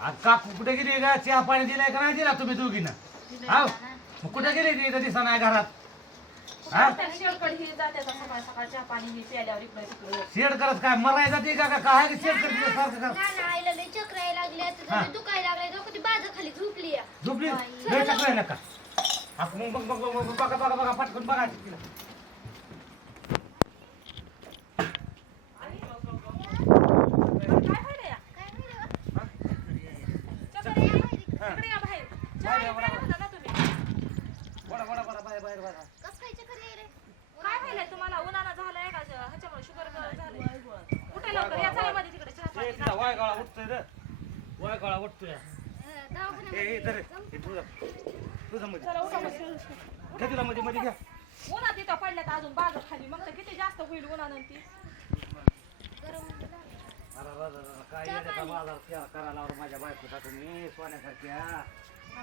काकू कुठे गेली का चहा पाणी दिलाय का नाही दिला तुम्ही दोघीनं? हा मग कुठे गेली ती? इथं दिसा नाही घरात. हा? ही जाते आता सकाळ सकाळ चहा पाणी ही प्यायल्यावर इकडे तिकडे. शेड करत काय? मरायचा ती का? का काय शेड करते? सारखं कर नाना आईला लय चक्र यायला लागले हा. आता दुखायला लागले डोकं ती बाजू खाली झोपली आहे. झोपली? लय टाकलं का आपण मग बघ बघ बघ बघा बघा बघा पटकन बघा तिला काय व्हायलंय या? काय माहिती बा? चक्कर या. इकडे या बाहेर चहा बाहेर या, प्यायला होता ना तुम्ही बडा बडा बडा बाहेर बाहेर बाहेर कसं काय चक्कर यायले? काय व्हायलंय तुम्हाला उन्हानं झालंय का ह्याच्यामुळे शुगर झालंय कुठे लवकर या चला मध्ये तिकडे चहा ते पाणी तिला वायगाळा उठतोय रे. वायगाळा उठतोय. हे तर हे तुझं तुझं मध्ये. घ्या तिला मध्ये मध्ये घ्या पडल्यात अजून बाग खाली. मग तर किती जास्त होईल उन्हानं ती. गरम झालं. अरे अरे, अरे, काय येण्याचा बाजार केला करायला लावला माझ्या बायकोचा तुम्ही सोन्यासारख्या.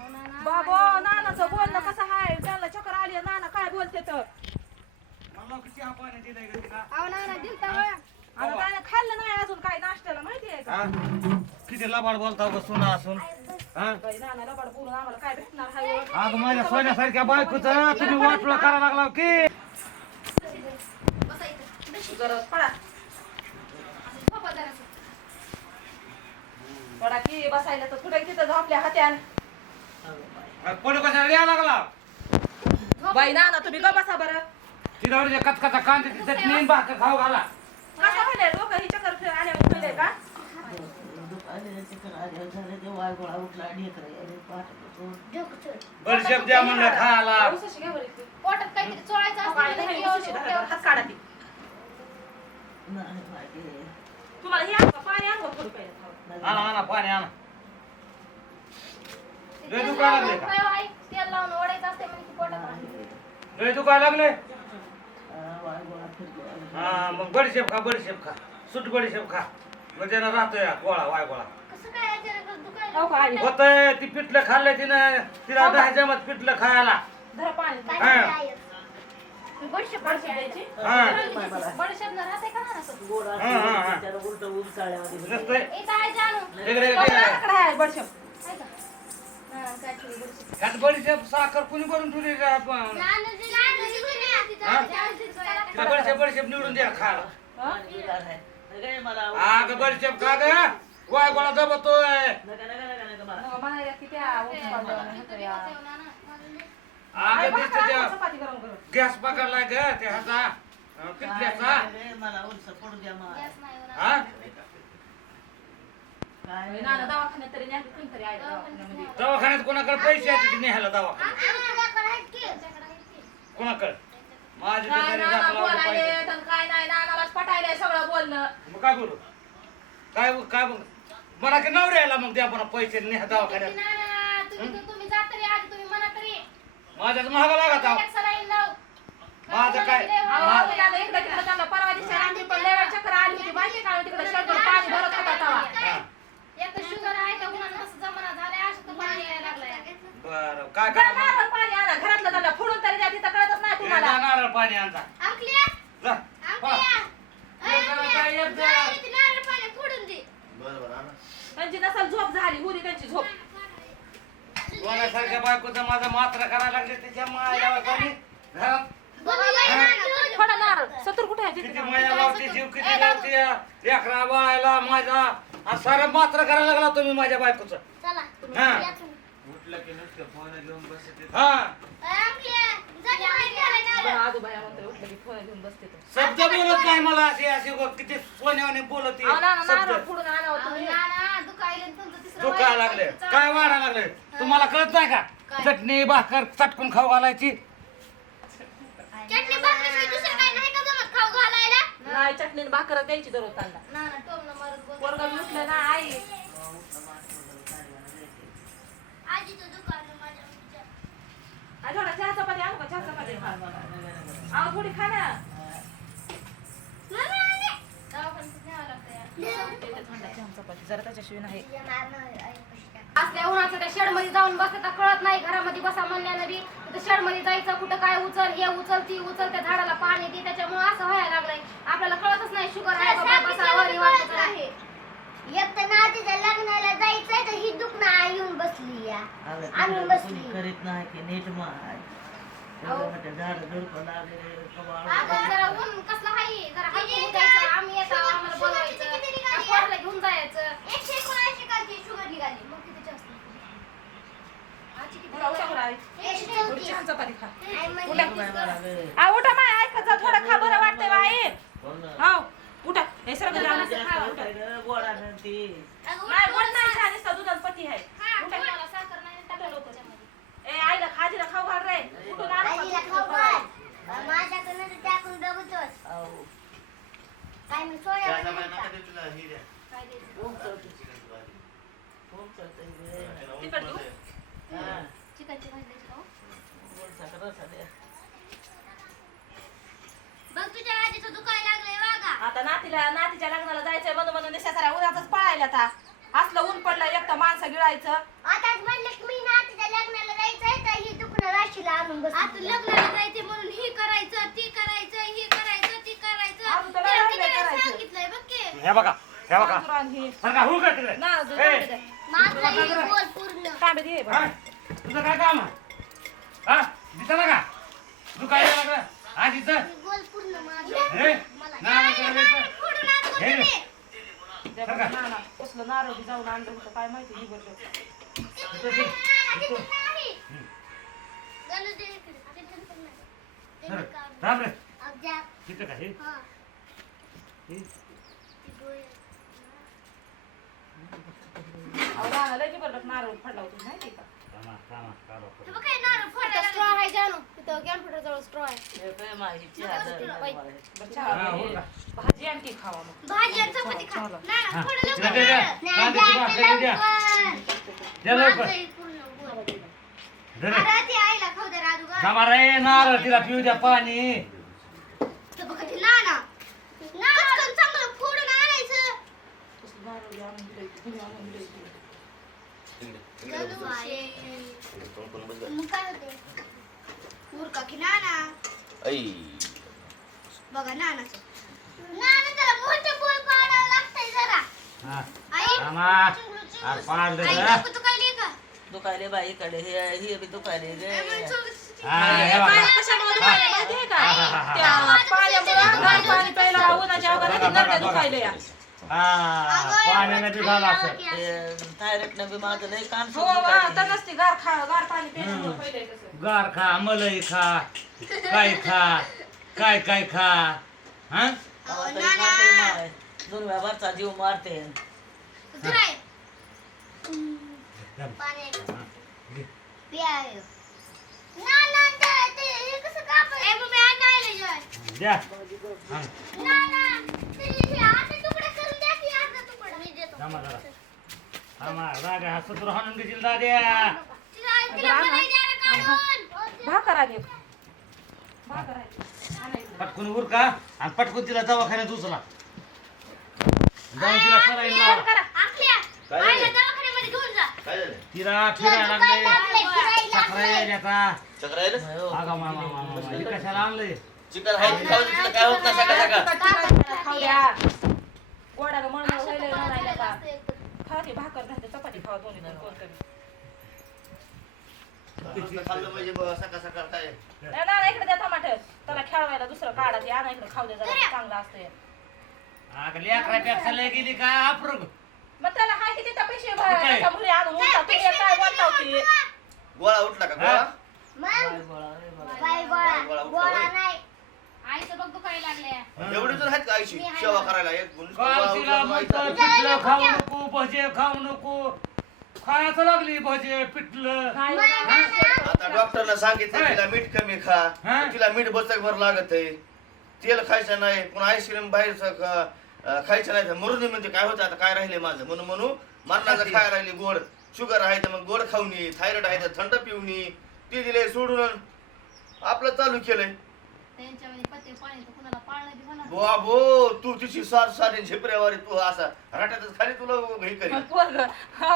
नाना. बाबो नानाचं बोलणं कसं आहे त्याला चक्कर आली नाना काय बोलते तर? मला किती चहा पाणी दिलंय का तिला. अहो नाना, दिलता. आणि त्याने खाल्लं नाही अजून काय नाश्त्याला माहिती आहे का? हा? किती लबाड बोलता बघ सुना असून? हा? बाई, नाना लबाड बोलून आम्हाला काय भेटणार हाय हो? अगं माझ्या सोन्यासारख्या बायकोचं तुम्ही वाटलं करायला लागला की? पडा. पडा की बसायला तर कुठे तिथं झोपल्या हात्यान. कशाला लागला बाई नाना तुम्ही ग बसा बरं. तिला कचकाचा कांद्याची चटणी आणि भाकर खाऊ घाला. कसं ही चक्कर फिर आल्यावर का म्हणलं खायला उसाशी घ्या बरं इथे. पोटात काहीतरी चोळायचं अहो, असतं बाई, ना, नाही, ते उसाशी धरा, एवढं- हात काढा ती तुम्हाला हे आणू का? पाणी आणू का थोडं प्यायला? आणा आणा पाणी आणा लय दुखायला लागले का काय आहे? तेल लावून ओढायचं असते म्हणजे की पोटात लय दुखायला लागले हा मग बडीशेप खा बडीशेप खा सुट बडीशेप खा मग त्यानं राहतोय गोळा वाय गोळा कसं काय? हो का? होतंय ती पिठलं खाल्लं तिनं तिला दहा जमत पिठलं खायला धरा पाणी काय हा. नाही आहे. बडीशेप बडीशेप द्यायची हा बडीशेप न राहते का ना असं? हा, हा, हा. नसतंय इथं आहे जानू. इकडे हो, इकडे. नानाकडे आहे बडीशेप. आहे का? हा, काय ठेवली बडीशेप? ह्यात बडीशेप साखर कुणी करून ठेवली आपण? जी- तिला बडीशेप बडीशेप निवडून द्या हा? बडीशेप खा ग. गोळा दबतोय. हे दिसतं. गॅस पकडला ग ह्याचा. हा? दवाखान्यात कोणाकडे पैसे आहेत की न्यायला दवाखान्यात? कोणाकडे? माझे काय नाना दाखला बोलायले. तर काय नाही नानालाच सगळं बोलणं. मग काय बोलू? काय बोल- काय बोल? मला की नवरे यायला मग द्या मला पैसे न्या दवाखान्यात. ना, ना, तुम्ही तुम्ही जा तरी आधी तुम्ही म्हणा तरी. माझ्याच महागा लागत आहो. एक सलाईन लाव. माझं काय- लय अहो, वाव. आम्ही आलो इकडं तिकडं त्यांना परवा दिवशी आमची पण लय वेळ चक्कर आली होती माहिती का आम्ही तिकडे शर्टवर पाणी भरत होता तेव्हा हा. एक तर शुगर आहे का उन्हानं कसं जमाना झालाय असं तर पाणी यायला लागलंय बरं काय काय काय नारळ पाणी आणा घरातलं त्याला फोडून तरी द्या तिथं कळतच नाही तुम्हाला नारळ पाणी आणता अंकल्या जा पळा. अंकल्या एक जरा काय, एक जरा. जा, इथे नारळ पाणी फोडून दे त्यांची नसल झोप झाली होती त्यांची झोप. कोणासारख्या बायकोचं माझं मात्र करायला लागले त्याच्या माया घरात. थोडा नारळ सतूर कुठे आहे किती तिथे माया लावते जीव किती लावते लेकरा बाळायला माझा आणि सारं मात्र करायला लागला तुम्ही माझ्या बायकोचं. चला. हा. या तुम्ही. हा अय, अंकल्या, जा की बाहेर गेलाय नारळ. आजोबाया म्हणतो उठलं की फोन घेऊन बसते तो. शब्द बोलत नाही मला असे असे व किती सोन्याने बोलत अहो, नाना, नारळ शब्द फोडून आणावं तुम्ही दुखायले लागले आहे. काय वाढा लागले तुम्हाला कळत नाही का? काय? चटणी भाकर चटकून खाऊ घालायची. चटणी भाकरीशिवाय दुसरं काही नाही का जमत खाऊ घालायला? नाही चटणी आणि भाकर द्यायची दररोज त्यांना. नाना टोमणं मारत बस. पोरगं उठलं ना आई. आजीचं दुकान आहे. आई थोडा चहा चपाती आणू का चहा चपाती खा अहो थोडी खा ना नाना, नाना. दवाखान्यात न्यावं लागतं यार. चहा चपाती जरा त्याच्याशिवाय नाही. असल्या उन्हाचं त्या शेडमध्ये जाऊन बसता कळत नाही घरामध्ये बसा म्हणल्यानं बी शेडमध्ये जायचं कुठं काय उचल हे उचल ती उचल त्या झाडाला पाणी दे त्याच्यामुळे असं व्हायला लागलंय आपल्याला कळतच नाही शुगर आहे बाबा बसा वर निवांत करा. एक तर नातीच्या लग्नाला जायचंय तर ही आणून बसली. कोणी करीत नाही की नीट माय अहो. झाड झुडपं लागले कबाळ अगं जरा ऊन कसलं हाय जरा हलकं उठायचं आम्ही येतो आम्हाला बोलवायचं का पोराला घेऊन जायचं एकशे एकोणऐंशी कालची शुगर निघाली मग किती जास्त आजची किती उठा, उठा, उठा. एकशे उठ, चौतीस. छान चपाती खा आई म्हणली उठा. तीस कर. आ, उठा माय ऐकत जा थोडं खा बरं वाटतंय बाई हो उठा हे उठा. नव्हती अगं, गोड नाही. छान नुसता दुधात पती आहे हा, उठा साखर नाही टाकलं लवकर त्याच्यामध्ये. ए आईला खाजीला खाऊ घाल रे आजीला खाऊ घाल. माझ्याकडनं तर टाकून बघतोस अहो काय मी सोया त्याचा बनवता. बाई नका देऊ तुला ही द्या. काय द्यायचं? चिकनची भाजी. त्याला तिखट देऊ? चिकनची भाजी द्यायची. बघ तुझ्या आजीचं दुखायला लागलंय वागा आता नातीला नातीच्या लग्नाला जायचंय म्हणून म्हणून दिशा साऱ्या उन्हातच पळायला आता असलं ऊन पडलं एकटं माणसं गिळायचं आताच म्हणलं की मी ना तिच्या लग्नाला जायचंय तर ही दुखणं राशीला आणून बस आता लग्नाला जायचं म्हणून ही करायचं ती करायचं ही करायचं ती करायचं. तिला किती वेळा करायचं. सांगितलंय बघ की. हे बघा हे आण हे. बरं का हो का तिकडे. ना, अजून ए, तांबे दे. माझं ही बोल पूर्ण. तांबे दे बरं. हा? तुझं काय काम आहे? हा? दिसतं ना का? तू काय बोल पूर्ण माझं. करायचं हे. कसलं नारळ बी जाऊन आणलं होतं काय माहिती ही बरं. थांब रे अब जा. तिथं का हे हा. हे? ती गोळी. अहो नाना लय बरं नारळ फडला होती माहिती का straw आहे जानू. तिथं कॅम्प्युटर जवळ स्ट्रॉ आहे हे काय माझी चहा धरणार मला. बरं, हा, चहा हो घे. का? भाजी आणखी खावा मग हा, दे द्या. द्या लवकर रे. थांबा रे नारळ तिला पिऊ द्या पाणी ते बघा ते नाना. कचकन चांगलं फोडून आणायचं. बस गं. मग काय होते? मूर्खा की नाना. ऐ. बघा नानाचं. नाना त्याला मोठं बोल पाडावं लागतंय जरा. हा आई, थांबा अरे पाडलं आई, का? डोकं दुखायलंय का? दुखायले बाई इकडे हे हे बी दुखायले गे काय कशामुळे दुखायला माहिती आहे का? त्या पाण्यामुळं गार पाणी प्यायला उन्हाच्या अवघात बघा, नरड्या बघा, दुखायल्या या. पाण्याने बी असं. माझं लय कान हो आता नसते गार खा गार पाणी प्यायल्यामुळं पहिले कसं. गार खा मलई खा काय खा काय काय खा हा. दोन व्यापारचा जीव मारते? पाणी. द्या हा, हे. थांबा जरा थांबा हसत राहून दाद्या. भाकर आली भाकर आणायचं. पटकून उर का आणि पटकून तिला दवाखान्यात उचला जाऊन तिला सराईन लावा करा आखल्या, काय आईला झालं? दवाखान्यामध्ये घेऊन जा. काय झालं? तिला फिरायला लागले. चक्रा यायला आता. चक्र राहिलं अगं मामा मामा मामा हे कशाला आणलंय? चिकन आहे ते खाऊ दे, तिला काय होत नाही सकाळ सकाळ खाऊ द्या गोडाला मळमळ व्हायलंय म्हणायला का? खा ती भाकर नाही तर चपाती खावा दोन्ही जण कोण कमी खाल्लं पाहिजे बघ, सकाळ सकाळ काय? नाही ना इकडे द्या टमाटर त्याला खेळवायला दुसरं काढा ते आणा इकडे खाऊ दे जरा चांगलं असतंय. अगं लेकरापेक्षा लय गेली काय अप्रूप. मग त्याला हाय किती कुठे? त्याच्या घरी आणून उलटा तुम्ही काय बोलता होती. गोळा उठला का गोळा? मग? गोळा रे बाबा. बाई गोळा. गोळा उठला गोळा होय. नाही. आईचं बघ दुखायला लागल्या. एवढी जण आहेत का आईशी सेवा करायला एक मुलगी काल गोळा तिला उठला, म्हणतो आईचा- पिठलं खाऊ नको भजे खाऊ नको. खायचं लागली भजे पिठलं नाही. आता डॉक्टरनं सांगितलं. तिला मीठ कमी खा. हा? तिला मीठ बचक भर लागत आहे तेल खायचं नाही पुन्हा आईस्क्रीम बाहेरचं खा- खायचं नाही तर मरून म्हणजे काय होतं? आता काय राहिले माझं? म्हणून म्हणून मरणाचं खायला राहिली गोड. शुगर आहे तर मग गोड खाऊन ये. थायरॉइड आहे तर थंड पिऊन ये. ते दिले सोडून आपलं चालू केलंय. त्यांच्यामध्ये पत्ते पाणी तर कुणाला पाळणं बी होणार बुवा भो तू तिची सार सारी झेपऱ्यावारी तू असा रटातच खाली तुला हे करी हो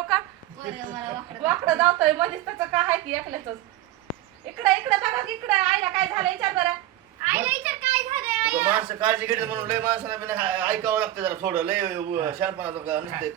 का? वाकडं. वाकडं जातोय मध्येच त्याचं काय आहे की एकल्याच इकडे इकडे बघा की इकडे. आईला काय झालं विचार बरं. आईला विचार काय झालंय उगा आईला? माणसं काळजी घेते म्हणून लय माणसाला नाही ऐकावं लागतं जरा थोडं लय शहाणपणाचं नसते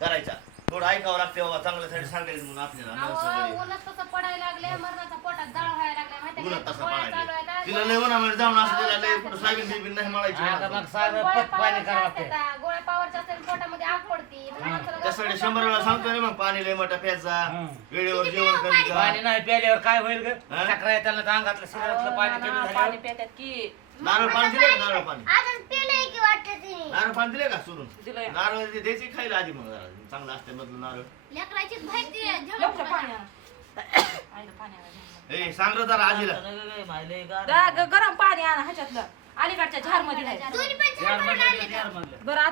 करायचा थोडं ऐकावं लागते बाबा चांगल्यासाठी सांगायचं म्हणून आपल्याला. पडायला लागले मरणाचा पोटात जाळ व्हायला उन्हात? तसं पाडायला तिला लय उन्हामध्ये जाऊन असं तिला लय कुठं सोयाबीन बिबीन नाही मळायची आता माणसं. मग साधं गोळ्या पत पाणी करावं लागते असतात, गोळ्या पावायच्या असतील पोटामध्ये आग पडती. माणसाला त्यासाठी शंभर वेळा सांगतो ना मग पाणी लय मोठा प्यायचा हं. वेळेवर जेवण पाणी करायचं. नाही प्यायल्यावर काय होईल ग? हा? चक्रा येताना अंगातलं शरीरातलं पाणी कमी पाणी पितात की. नारळ पाणी दिले का नारळ पाणी? नारळ पाणी दिले का सोडून? दिलंय. नारळ द्यायचे खायला आधी मग? जरा. चांगलं असते मधलं नारळ. लेकराचीच माहिती आहे. लवकर पाणी आणा आईला पाणी आणा ए सांग रे जरा आजीला माहिले गार दा- ग- गरम पाणी आणा ह्याच्यातलं. अलीकडच्या झारमध्ये दोन्ही पण. बरं आता